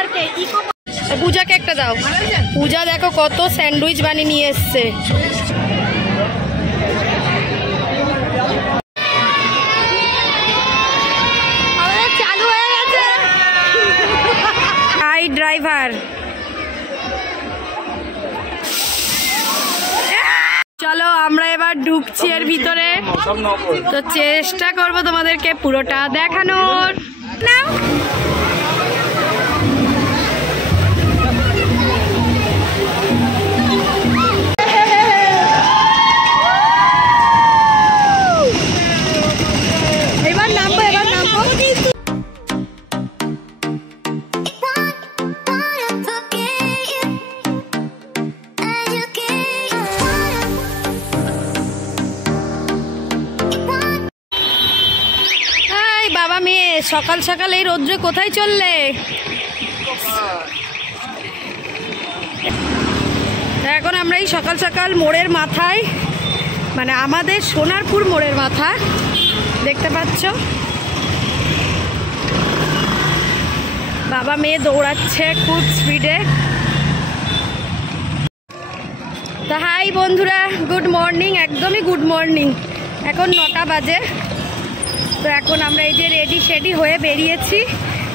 পার্কে পূজাকে একটা দাও। পূজা দেখো কত স্যান্ডউইচ বানিয়ে নিয়ে এসছে। চালু হয়ে গেছে। হাই ড্রাইভার, চলো আমরা এবার ঢুকছি এর ভিতরে। তো চেষ্টা করব তোমাদেরকে পুরোটা দেখানোর। নাও বাবা মেয়ে সকাল সকাল এই রোদ্রে কোথায় চললে? এখন আমরা এই সকাল সকাল মোড়ের মাথায়, মানে আমাদের সোনারপুর মোড়ের মাথা দেখতে পাচ্ছ। বাবা মেয়ে দৌড়াচ্ছে খুব স্পিডে। তা হাই বন্ধুরা, গুড মর্নিং, একদমই গুড মর্নিং। এখন 9টা বাজে। তো এখন আমরা এই যে রেডি শেডি হয়ে বেরিয়েছি।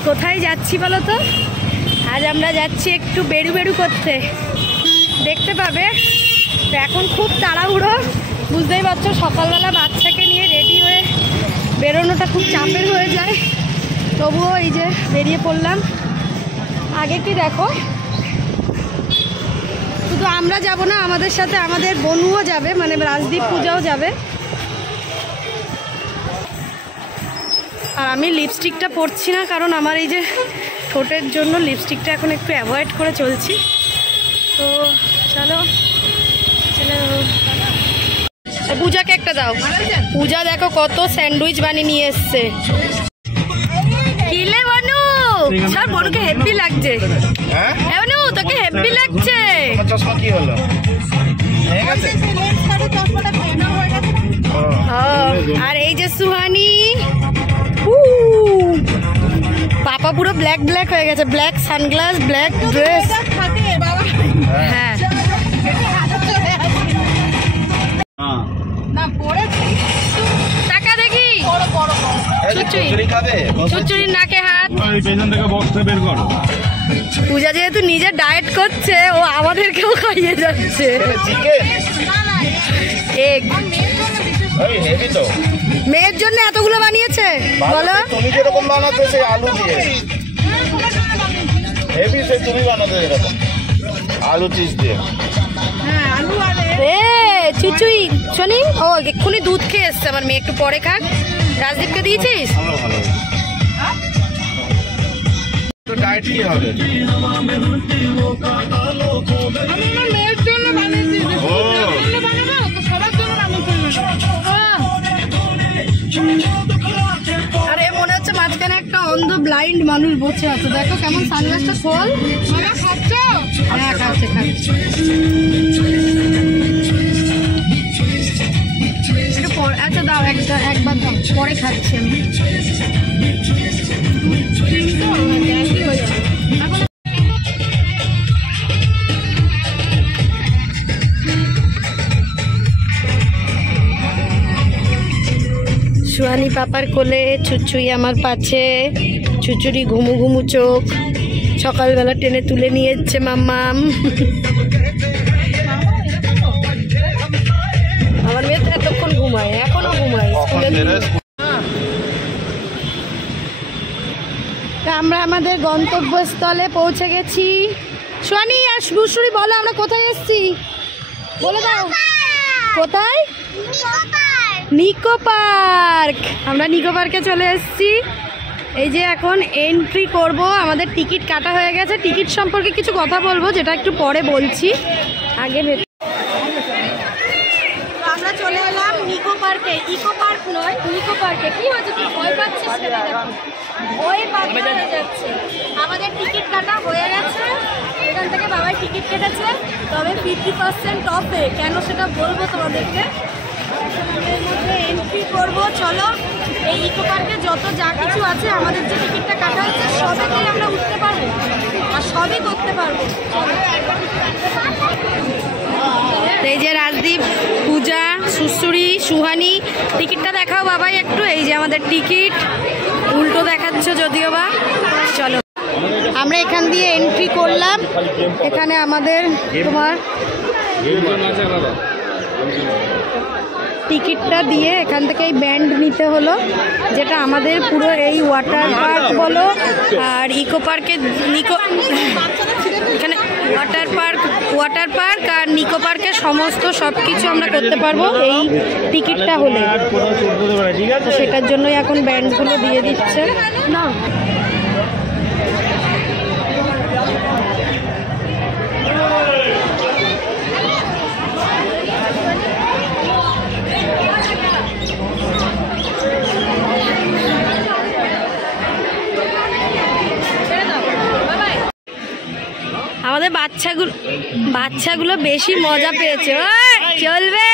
কোথায় যাচ্ছি বলো তো? আজ আমরা যাচ্ছি একটু বেরু বেরু করতে, দেখতে পাবে। তো এখন খুব তাড়াহুড়ো, বুঝতেই পারছো সকালবেলা বাচ্চাকে নিয়ে রেডি হয়ে বেরোনোটা খুব চাপের হয়ে যায়। তবুও এই যে বেরিয়ে পড়লাম। আগে কি দেখো, শুধু আমরা যাব না, আমাদের সাথে আমাদের বনুও যাবে, মানে রাজদীপ পূজাও যাবে। আর আমি লিপস্টিকটা পরছি না, কারণ আমার এই যে ঠোঁটের জন্য লিপস্টিকটা এখন একটু অ্যাভয়েড করে চলছি। তো চলো চলো, পূজাকে একটা দাও। পূজা দেখো কত স্যান্ডউইচ বানিয়ে নিয়ে এসছে। কিলে বনু, সব বনুকে হেভি লাগছে। বনু তোকে হেভি লাগছে। কি হলো? আর এই যে সুহানি, পাপা পুরো ব্ল্যাক ব্ল্যাক হয়ে গেছে, ব্ল্যাক সানগ্লাস, ব্ল্যাক ড্রেস। হ্যাঁ টাকা দেখি চুচুরি নাকে হাত। পূজা যেহেতু নিজে ডায়েট করছে, ও আমাদেরকেও খাইয়ে যাচ্ছে। মেয়ের জন্য এতগুলো বানিয়েছে বলো? তুমি যেরকম বানাতে সেই আলু দিয়ে হেভি, সে তুমি বানাতে এরকম আলু চিজ দিয়ে। চুচুই শোনি, ও এক্ষুনি দুধ খেয়ে এসছে আমার মেয়ে, একটু পরে খাক। রাজদীপকে দিয়েছিস? তো ডায়েট কি হবে? মেয়ের জন্য বানিয়েছি। আরে মনে হচ্ছে মাঝখানে একটা অন্ধ ব্লাইন্ড মানুষ বসে আছে। দেখো কেমন সানগ্লাসটা খোল। হ্যাঁ খাচ্ছে খাচ্ছে। আচ্ছা দাও, একবার দাও, পরে খাচ্ছি আমি। সুহানি পাপার কোলে, চুচুই আমার পাছে। চুচুরি ঘুমু ঘুমু চোখ, সকালবেলা টেনে তুলে নিয়ে যাচ্ছে মাম্মাম। আমার মেয়ে তো এতক্ষণ ঘুমায়, এখনো ঘুমায়। আমরা আমাদের গন্তব্যস্থলে পৌঁছে গেছি। সুহানি আর বুসুরি বলো আমরা কোথায় এসেছি, বলে দাও। কোথায়? নিকো পার্ক। আমরা নিকো পার্কে চলে এসেছি। এই যে এখন এন্ট্রি করব, আমাদের টিকিট কাটা হয়ে গেছে। টিকিট সম্পর্কে কিছু কথা বলবো, যেটা একটু পরে বলছি। আগে আমরা চলে এলাম নিকো পার্কে। ইকো পার্ক নয়, নিকো পার্কে। কি হয়েছে, তুই ভয় পাচ্ছিস? ওই পার্কে হয়ে যাচ্ছে। আমাদের টিকিট কাটা হয়ে গেছে, এখান থেকে বাবাই টিকিট কেটেছে, তবে 50% অফে। কেন সেটা বলবো তোমাদেরকে। এর মধ্যে এন্ট্রি করবো, চলো। এই ইকো পার্কে যত যা কিছু আছে আমাদের যে টিকিটটা কাটা হচ্ছে সবেতেই আমরা উঠতে পারবো আর সবই করতে পারবো। এই যে রাজদীপ, পূজা, সুসুরি, সুহানি, টিকিটটা দেখাও বাবাই একটু। এই যে আমাদের টিকিট, উল্টো দেখাচ্ছ যদিও বা। চলো আমরা এখান দিয়ে এন্ট্রি করলাম। এখানে আমাদের তোমার টিকিটটা দিয়ে এখান থেকে এই ব্যান্ড নিতে হলো, যেটা আমাদের পুরো এই ওয়াটার পার্ক বলো আর ইকো পার্কে এখানে ওয়াটার পার্ক আর নিকো পার্কে সমস্ত সব কিছু আমরা করতে পারবো এই টিকিটটা হলে। তো সেটার জন্যই এখন ব্যান্ডগুলো দিয়ে দিচ্ছে না। আমাদের বাচ্চাগুলো বেশি মজা পেয়েছে। চলবে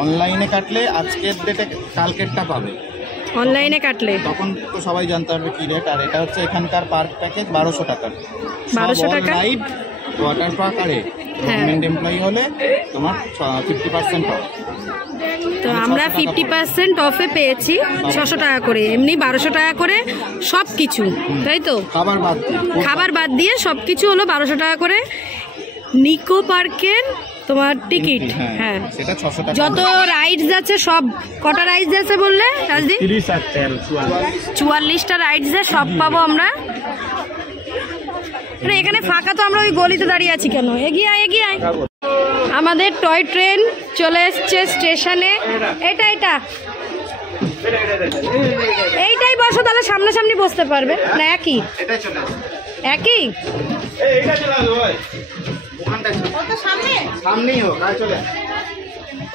অনলাইনে কাটলে আজকের ডেটে কালকেরটা পাবে, অনলাইনে কাটলে তখন তো সবাই জানতে পারবে কি রেট। আর এটা হচ্ছে এখানকার পার্ক প্যাকেজ 1200 টাকা। 1200 টাকা রাইড, ওয়াটার পার্ক আর গভর্নমেন্ট এমপ্লয়ি হলে তোমার 50% পাবে। তো আমরা 50% অফে পেয়েছি 600 টাকা করে, এমনি 1200 টাকা করে সব কিছু, তাই তো? খাবার বাদ দিয়ে সব কিছু হলো 1200 টাকা করে। নিকো পার্কের তোমার টিকিট, হ্যাঁ সেটা 600 টাকা। যত রাইডস আছে সব, কটা রাইডস আছে বললে রাজদীপ? 44টা রাইডস আছে, সব পাবো আমরা। এখানে ফাঁকা, তো আমরা ওই গলিতে দাঁড়িয়ে আছি কেন? এগিয়ে আয়, এগিয়ে আয়। আমাদের টয় ট্রেন চলে এসছে স্টেশনে। এইটাই বসো, তাহলে সামনাসামনি বসতে পারবে না? একই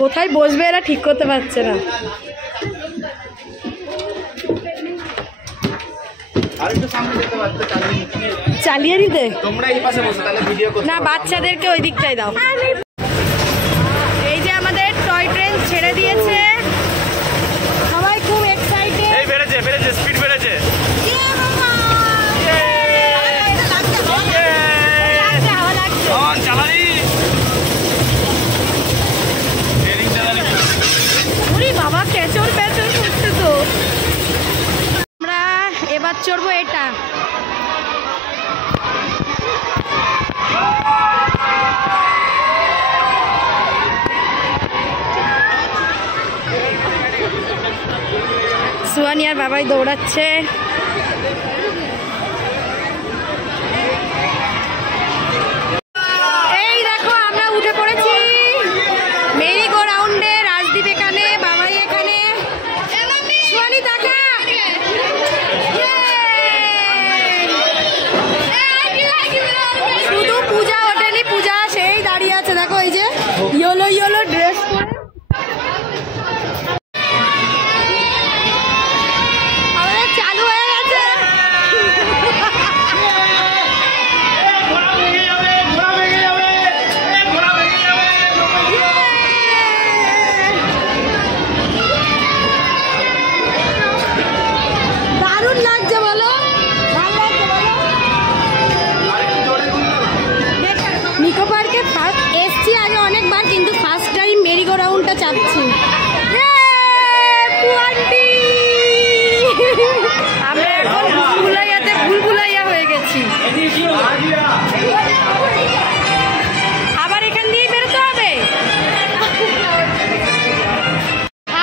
কোথায় বসবে এরা ঠিক করতে পারছে না। চালিয়ে দিতে না, বাচ্চাদেরকে ওই দিকটাই দাও। এই যে আমাদের টয় ট্রেন ছেড়ে দিয়েছে, সবাই খুব এক্সাইটেড। বেড়েছে স্পিড বেড়েছে। বাবা পেঁচর করছে তো। আমরা এবার চড়বো এটা। সুহানি আর বাবাই দৌড়াচ্ছে। এই দেখো আমরা উঠে পড়েছি মেরি গো রাউন্ডে। রাজদীপ এখানে, বাবাই এখানে, সুহানি দেখা। শুধু পূজা ওঠেনি, পূজা সেই দাঁড়িয়ে আছে দেখো, এই যে ইয়েলো ড্রেস পরে। নিকো পার্কে এসছি আগে অনেকবার, কিন্তু ফার্স্ট টাইম মেরি গো রাউন্ডটা চাপছি। আমরা এখন ভুলভুলাইয়া হয়ে গেছি। আবার এখান দিয়েই বেরোতে হবে।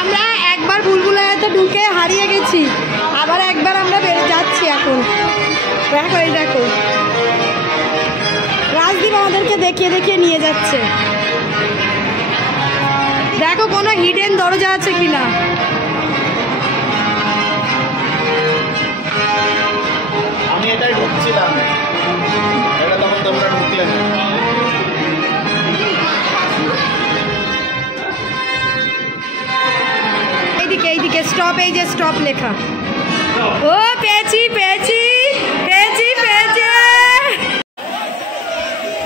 আমরা একবার ভুলভুলাইয়াতে ঢুকে হারিয়ে গেছি, আবার একবার আমরা যাচ্ছি এখন। দেখো, এই দেখো রাজদীপ আমাদেরকে দেখিয়ে নিয়ে যাচ্ছে। দেখো কোনো হিডেন দরজা আছে কিনা। আমি এটাই ঢুকছিলাম, এটা তখন তোমরা ঢুকলে না। এইদিকে স্টপ, এই যে স্টপ লেখা। ও পেয়েছি।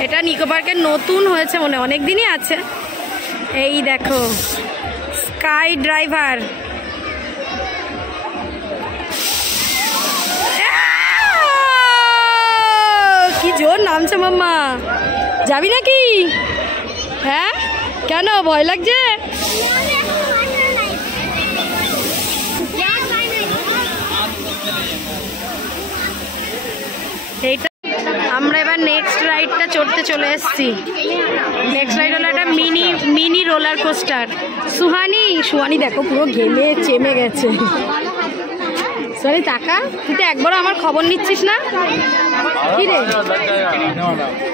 এটা নিকো পার্কের নতুন হয়েছে মনে, অনেক দিনই আছে। এই দেখো স্কাই ড্রাইভার। কি জোর নামছে মাম্মা, যাবি নাকি? হ্যাঁ কেন, ভয় লাগছে? এইটা আমরা এবার নেক্সট রাইডটা চড়তে চলে এসেছি। নেক্সট রাইড হলো একটা মিনি রোলার কোস্টার। সুহানি দেখো পুরো ঘেমে চেমে গেছে। সরি টাকা, তুই তো একবারও আমার খবর নিচ্ছিস না। কি রে,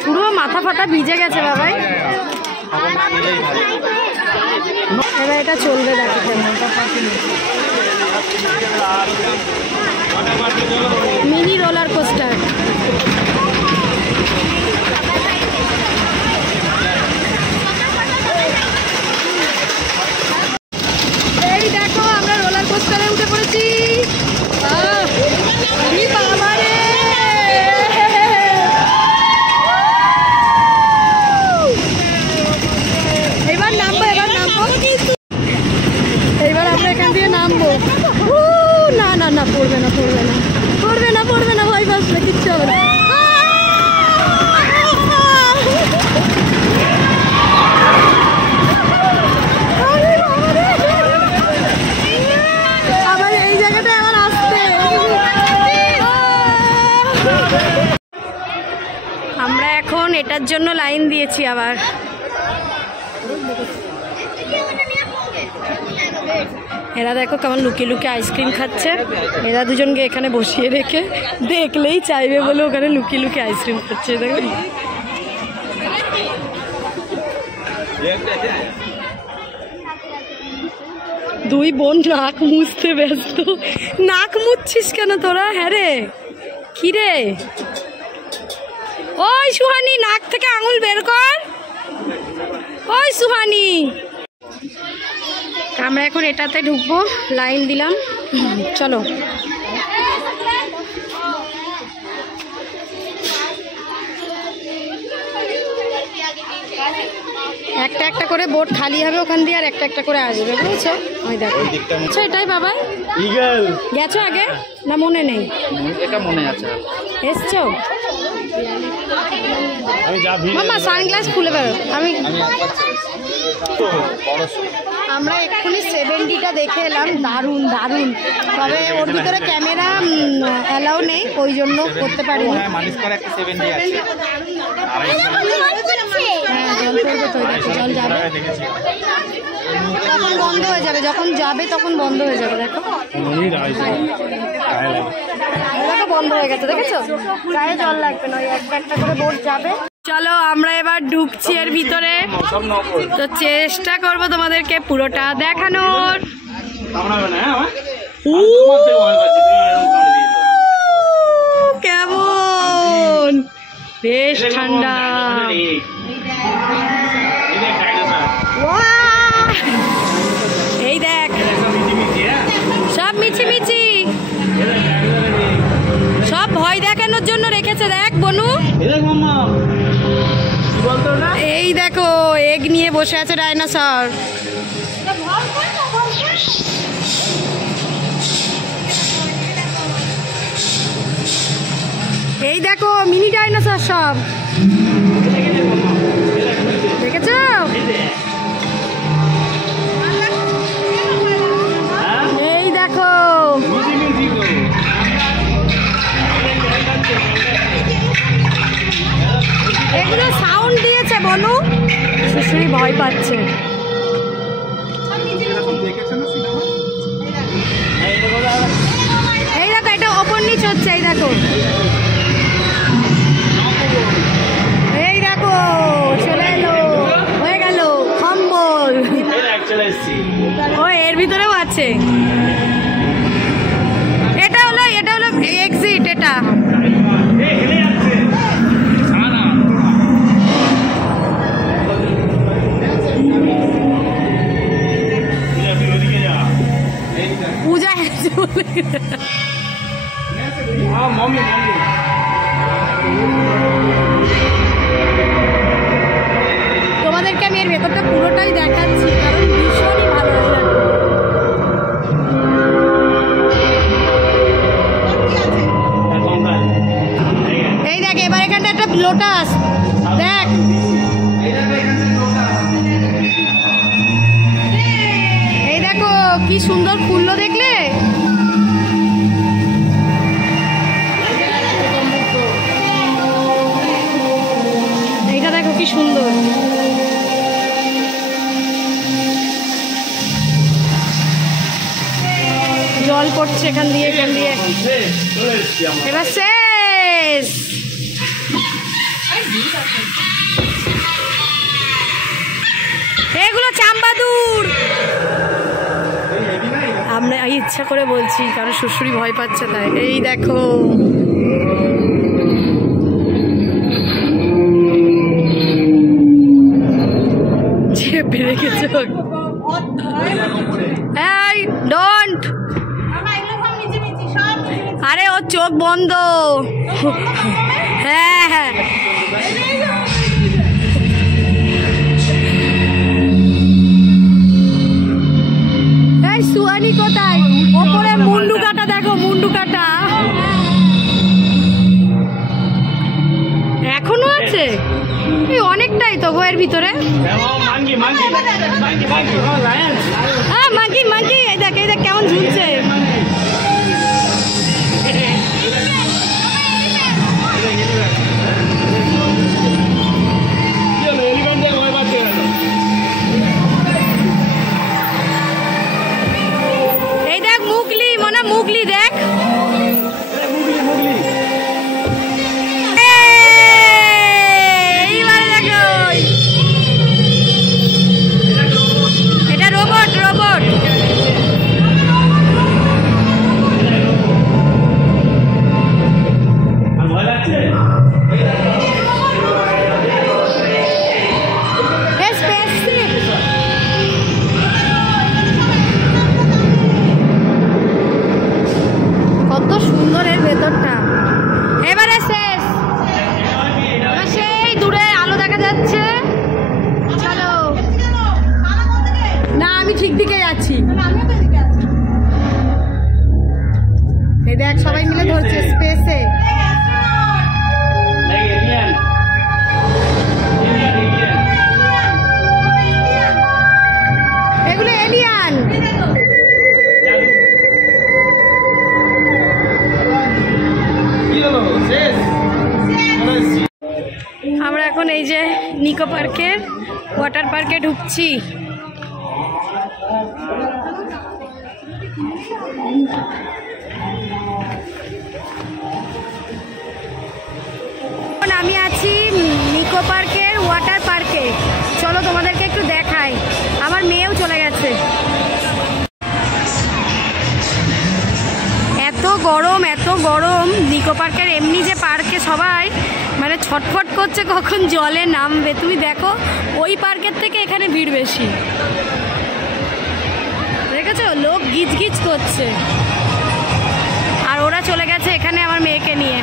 পুরো মাথা ফাটা ভিজে গেছে বাবাই। এবার এটা চলবে, দেখো মিনি রোলার কোস্টার। এই দেখো আমরা রোলার কোস্টারে উঠে পড়েছি। এবার নামবো, এইবার আমরা এখান থেকে নামবো। না না না, পড়বে না ভয় পাচ্ছে, কিচ্ছু হবে না। আবার এই জায়গাটা আবার আসতে, আমরা এখন এটার জন্য লাইন দিয়েছি আবার। এরা দেখো কেমন লুকিয়ে লুকিয়ে আইসক্রিম খাচ্ছে। এরা দুজনকে এখানে বসিয়ে রেখে দেখলেই চাইবে বলে ওখানে লুকিয়ে লুকিয়ে আইসক্রিম খাচ্ছে। দেখো দুই বোন নাক মুছতে ব্যস্ত। নাক মুছছিস কেন তোরা? হ্যাঁ রে, কি রে? ওই সুহানি, নাক থেকে আঙুল বের কর। ওই সুহানি, আমরা এখন এটাতে ঢুকবো, লাইন দিলাম, চলো। একটা একটা করে বোট খালি হবে ওখান দিয়ে, আর একটা একটা করে আসবে, বুঝছো? ওই দেখো, আচ্ছা এটাই বাবা। গেছো আগে না মনে নেই? এটা মনে আছে। এসছো মামা, সানগ্লাস খুলে বেরো। আমরা এক্ষুনি 70টা দেখে এলাম, দারুণ দারুণ। তবে ওর ভিতরে ক্যামেরা অ্যালাউ নেই, ওই জন্য করতে পারিনি। হ্যাঁ জল পড়বে তো, জল যাবে, তখন বন্ধ হয়ে যাবে। যখন যাবে তখন বন্ধ হয়ে যাবে। দেখো বন্ধ হয়ে গেছে, দেখেছো? গায়ে জল লাগবে না, ওই একটা একটা করে বোট যাবে। চলো আমরা এবার ঢুকছি এর ভিতরে, তো চেষ্টা করবো তোমাদেরকে পুরোটা দেখানোর। কেমন, বেশ ঠান্ডা। এই দেখ সব মিছিমিছি, সব ভয় দেখানোর জন্য রেখেছে। দেখ বনু, এই দেখো এগ নিয়ে বসে আছে ডাইনোসর। এই দেখো মিনি ডাইনোসর সব, দেখেছো? এই দেখো এগুলো সাউন্ড দিয়েছে বনু, শুশুড়ি ভয় পাচ্ছে। এই দেখো এটা ওপর নিচ হচ্ছে, এই দেখো, এই দেখো চলে এলো, হয়ে গেল কম্বল। ও এর ভিতরেও আছে। এটা হলো এক্সিট। এটা পূজা আছে বলে তোমাদেরকে আমি এর ভেতরটা পুরোটাই দেখাচ্ছি, কারণ ভীষণই ভালো লাগে। লোটাস দেখ, এই দেখো কি সুন্দর ফুললো দেখলে। এইটা দেখো কি সুন্দর। জল পড়ছে এখান দিয়ে, এখান দিয়ে। এবার শেষ। এগুলো চাম্বাদুর। আমরা ইচ্ছা করে বলছি কারণ শ্বশুরি ভয় পাচ্ছে তাই। এই দেখো চেপে রেখেছ। এই ডোন্ট। আরে ওর চোখ বন্ধ। হ্যাঁ হ্যাঁ এই সুয়ানি কোথায়? ওপরে মুন্ডু কাটা দেখো, মুন্ডু কাটা এখনো আছে। এই অনেকটাই তো গোয়ের ভিতরে। মাঙ্কি মাঙ্কি এই দেখ, এই দেখ কেমন ঝুলছে। এই দেখ মুগলি, মনে মুগলি দেখ। এইবারে দেখো এটা রোবট, রোবট। কত সুন্দর এর ভেতরটা। এবারে শেষ। সেই দূরে আলো দেখা যাচ্ছে। চলো না, আমি ঠিক দিকে যাচ্ছি। এই দেখ সবাই মিলে ধরছে স্পেসে। এগুলো এলিয়ান। আমরা এখন এই যে নিকো পার্কের ওয়াটার পার্কে ঢুকছি। আমি আছি নিকো পার্কের ওয়াটার পার্কে। চলো তোমাদেরকে একটু দেখাই। আমার মেয়েও চলে গেছে। এত গরম, এত গরম। নিকো পার্কের এমনি যে পার্কে সবাই মানে ছটফট করছে কখন জলে নামবে। তুমি দেখো ওই পার্কের থেকে এখানে ভিড় বেশি। দেখেছো লোক গিজ গিজ করছে। আর ওরা চলে গেছে এখানে আমার মেয়েকে নিয়ে।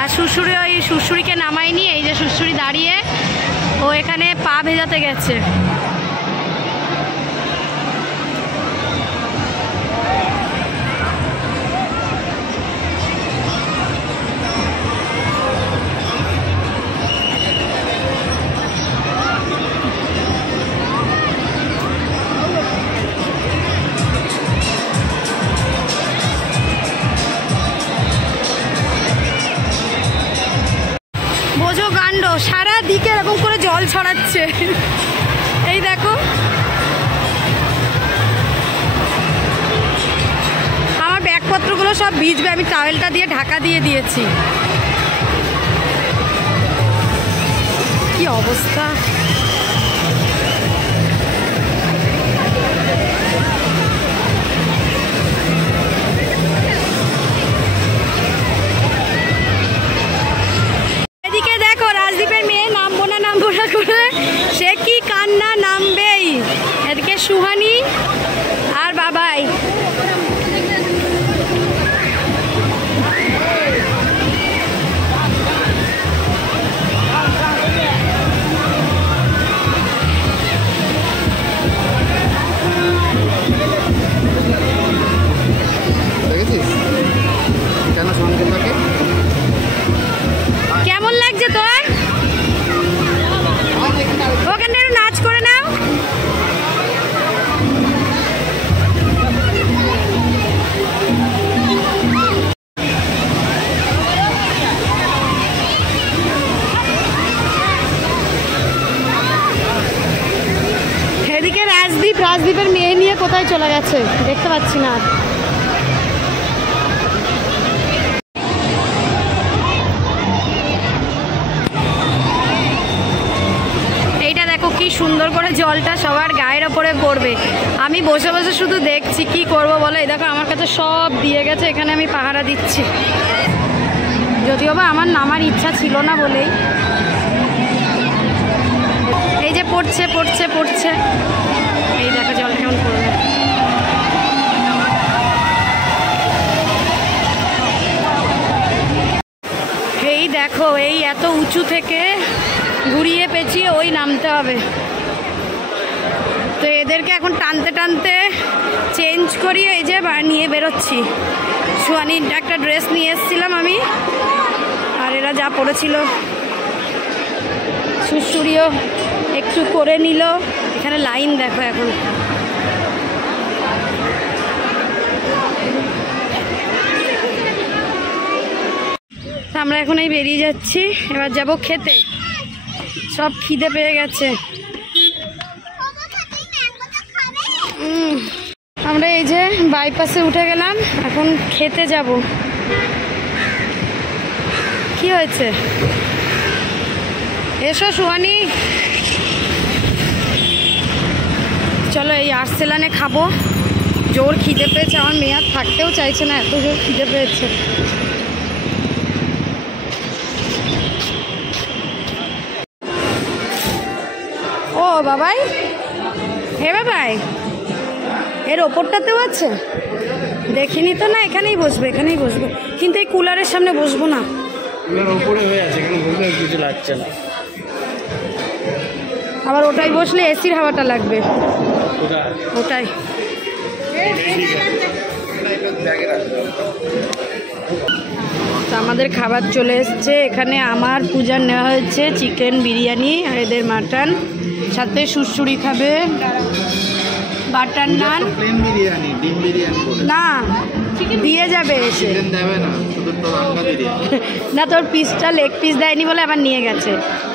আর শ্বশুরি ওই শ্বশুরিকে নামায়নি। এই যে শ্বশুরি দাঁড়িয়ে, ও এখানে পা ভেজাতে গেছে। বোঝো কাণ্ড, সারা দিকে এরকম করে জল ছড়াচ্ছে। এই দেখো আমার ব্যাগপত্রগুলো সব ভিজবে। আমি টাওয়েলটা দিয়ে ঢাকা দিয়ে দিয়েছি। কি অবস্থা। এদিকে দেখো রাজদীপের মেয়ে নামবো না করে সে কি কান্না, নামবেই। এদিকে সুহানি আর বাবাই। কোথায় চলে গেছে দেখতে পাচ্ছি না। এইটা দেখো কি সুন্দর করে জলটা সবার গায়ের ওপরে পড়বে। আমি বসে বসে শুধু দেখছি, কি করব বলো। এই দেখো আমার কাছে সব দিয়ে গেছে, এখানে আমি পাহারা দিচ্ছি। যদিও বা আমার নামার ইচ্ছা ছিল না বলেই। এই যে পড়ছে পড়ছে পড়ছে, এই দেখো জল কেমন পড়বে। এই দেখো এই এত উঁচু থেকে ঘুরিয়ে পেঁচিয়ে ওই নামতে হবে। তো এদেরকে এখন টানতে টানতে চেঞ্জ করিয়ে এই যে নিয়ে বেরোচ্ছি। সোয়ানির একটা ড্রেস নিয়ে এসেছিলাম আমি, আর এরা যা পড়েছিল সুড়সুড়িও একটু করে নিল। এখানে লাইন দেখো এখন। আমরা এখন এই বেরিয়ে যাচ্ছি, এবার যাব খেতে। সব খিদে পেয়ে গেছে। আমরা এই যে বাইপাসে উঠে গেলাম, এখন খেতে যাব। কি হয়েছে? এসো সুহানি, চলো এই আর্সেলানে খাবো। জোর খিদে পেয়েছে, আমার মেয়ে আর থাকতেও চাইছে না, এত জোর খিদে পেয়েছে। ও বাবাই, হে বাবাই, এর ওপরটাতেও আছে? দেখিনি তো। না এখানেই বসবো, এখানেই বসবো, কিন্তু এই কুলারের সামনে বসবো না। উপরে হয়ে আছে, এখানে বসলে কিছু লাগছে না। আবার ওটাই বসলে এসির হাওয়াটা লাগবে। ওটাই। তো আমাদের খাবার চলে এসছে। এখানে আমার পূজার নেওয়া হয়েছে চিকেন বিরিয়ানি, আর এদের মাটন, সাথে সুড়সুড়ি খাবে, বাটার নান। প্লেন বিরিয়ানি, ডিম বিরিয়ানি না দিয়ে যাবে এসে, দেবে না, শুধু তো রান্না বিরিয়ানি। না তোর পিসটা লেগ পিস দেয়নি বলে আবার নিয়ে গেছে।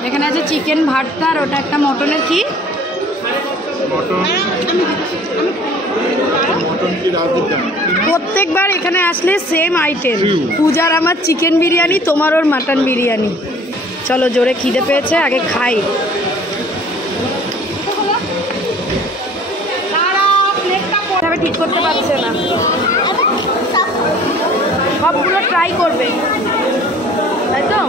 এখানে আছে চিকেন ভর্তা, আর ওটা একটা মটনের কি প্রত্যেকবার এখানে আসলে সেম আইটেম। পূজার আমার চিকেন বিরিয়ানি, তোমার ওর মাটন বিরিয়ানি। চলো জোরে খিদে পেয়েছে, আগে খাই। ঠিক করতে পারছে না, সবগুলো ট্রাই করবে, তাই তো?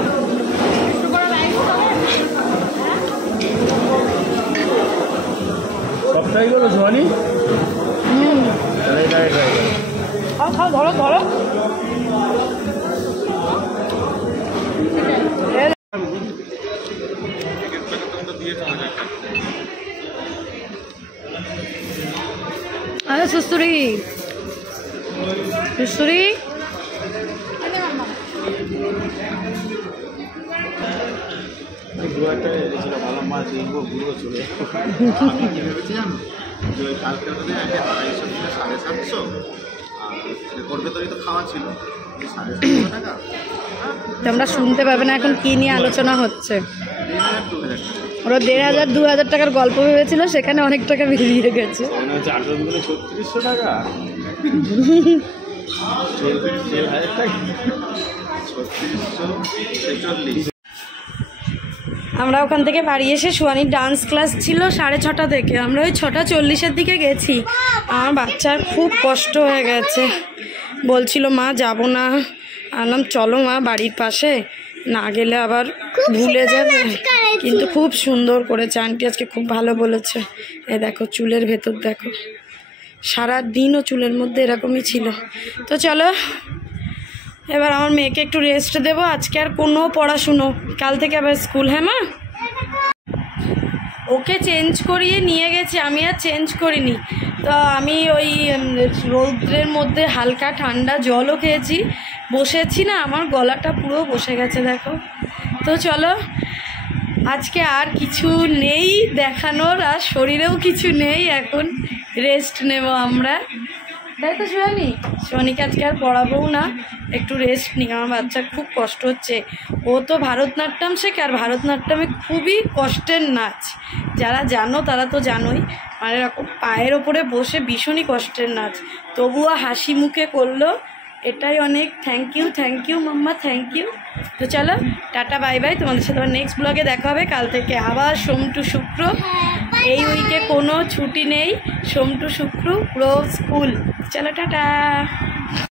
সব ট্রাই করো সোহানি? খাও খাও, ধরো ধরো। আরে সুসুরি সুসুরি, ভালো মাছ গুলো চলে ভেবেছিলাম যে ওই কালকে 250-750 আর করবে তো খাওয়া ছিল 750 টাকা। তোমরা শুনতে পাবে না এখন কি নিয়ে আলোচনা হচ্ছে। ওরা 1500-2000 টাকার গল্প ভেবেছিল, সেখানে অনেক টাকা বেরিয়ে গেছে। 3600 টাকা, 1000 টাকা, 3646। আমরা ওখান থেকে বাড়ি এসে সুয়ানির ডান্স ক্লাস ছিল 6:30 থেকে, আমরা ওই 6:40-এর দিকে গেছি। আমার বাচ্চার খুব কষ্ট হয়ে গেছে, বলছিল মা যাব না। আনলাম চলো মা, বাড়ির পাশে, না গেলে আবার ভুলে যাবে। কিন্তু খুব সুন্দর করেছে আন্টি, আজকে খুব ভালো বলেছে। এ দেখো চুলের ভেতর দেখো, সারা দিনও চুলের মধ্যে এরকমই ছিল। তো চলো এবার আমার মেয়েকে একটু রেস্ট দেবো। আজকে আর কোনো পড়াশুনো, কাল থেকে আবার স্কুল। হ্যাঁ মা, ওকে চেঞ্জ করিয়ে নিয়ে গেছি, আমি আর চেঞ্জ করিনি। তো আমি ওই রৌদ্রের মধ্যে হালকা ঠান্ডা জলও খেয়েছি, বসেছি না, আমার গলাটা পুরো বসে গেছে দেখো। তো চলো আজকে আর কিছু নেই দেখানোর, আর শরীরেও কিছু নেই, এখন রেস্ট নেব আমরা, তাই তো সোহানি? সোহানিকে আজকে আর পড়াবোও না, একটু রেস্ট নিই। আমার বাচ্চার খুব কষ্ট হচ্ছে, ও তো ভারতনাট্যম শেখে, আর ভারতনাট্যমে খুবই কষ্টের নাচ, যারা জানো তারা তো জানোই, মানে এরকম পায়ের ওপরে বসে ভীষণই কষ্টের নাচ, তবুও হাসি মুখে করলো, এটাই অনেক। Thank you mamma, thank you. তো চলো টাটা বাই বাই, তোমাদের সাথে আবার নেক্সট ব্লগে দেখা হবে। কাল থেকে আবার সোম টু শুক্র, এই উইকে কোনো ছুটি নেই, সোম টু শুক্র পুরো স্কুল। চলো টাটা।